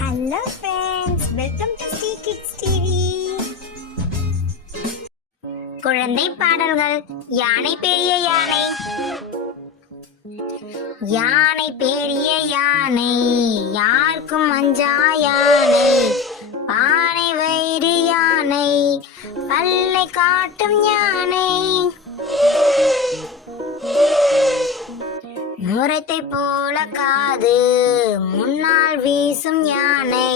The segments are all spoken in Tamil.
Hello friends, welcome to Stay Kids TV. குழந்தை பாடல்கள். யானை பெரிய யானை, யானை பெரிய யானை, யாருக்கும் அஞ்சா யானை, பானை வயிறு யானை, பல்லை காட்டும் யானை, முரத்தை போல காது, முன்னால் வீசும் யானை,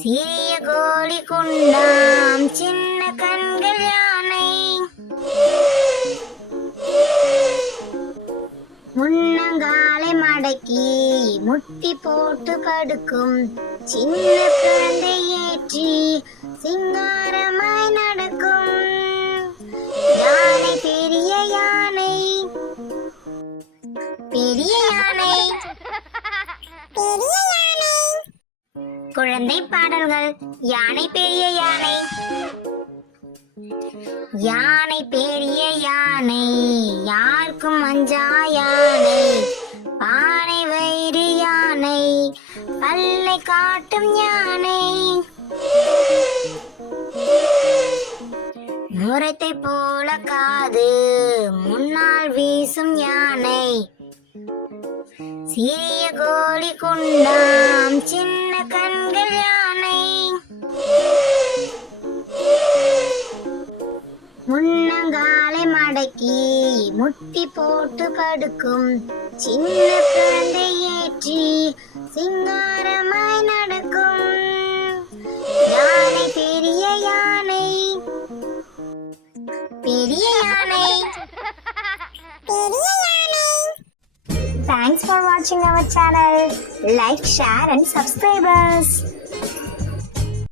சிறிய கோழி குண்டாம், சின்ன கண்கள் யானை, முன்னங்காலை மடக்கி முட்டி போட்டு படுக்கும், சின்ன குழந்தை ஏற்றி சிங்காரமாய் நடக்கும், யானை பெரிய யானை, பெரிய யானை, பெரிய யானை. குழந்தை பாடல்கள். யானை பெரிய யானை, யானை பெரிய யானை, யாருக்கும் அஞ்சா யானை, பானை வயிறு யானை, பல்லை காட்டும் யானை, முரத்தை போல காது, முன்னால் வீசும் யானை, சிறிய கோழி குண்டாம், சின்ன கண்கள் யானை, முன்னங்காலை மடக்கி முட்டி போட்டு படுக்கும், சின்ன குழந்தை ஏற்றி சிங்காரமாய் நடக்கும், யானை பெரிய யானை, பெரிய யானை, பெரிய யானை. Thanks for watching our channel. Like, share and subscribe us.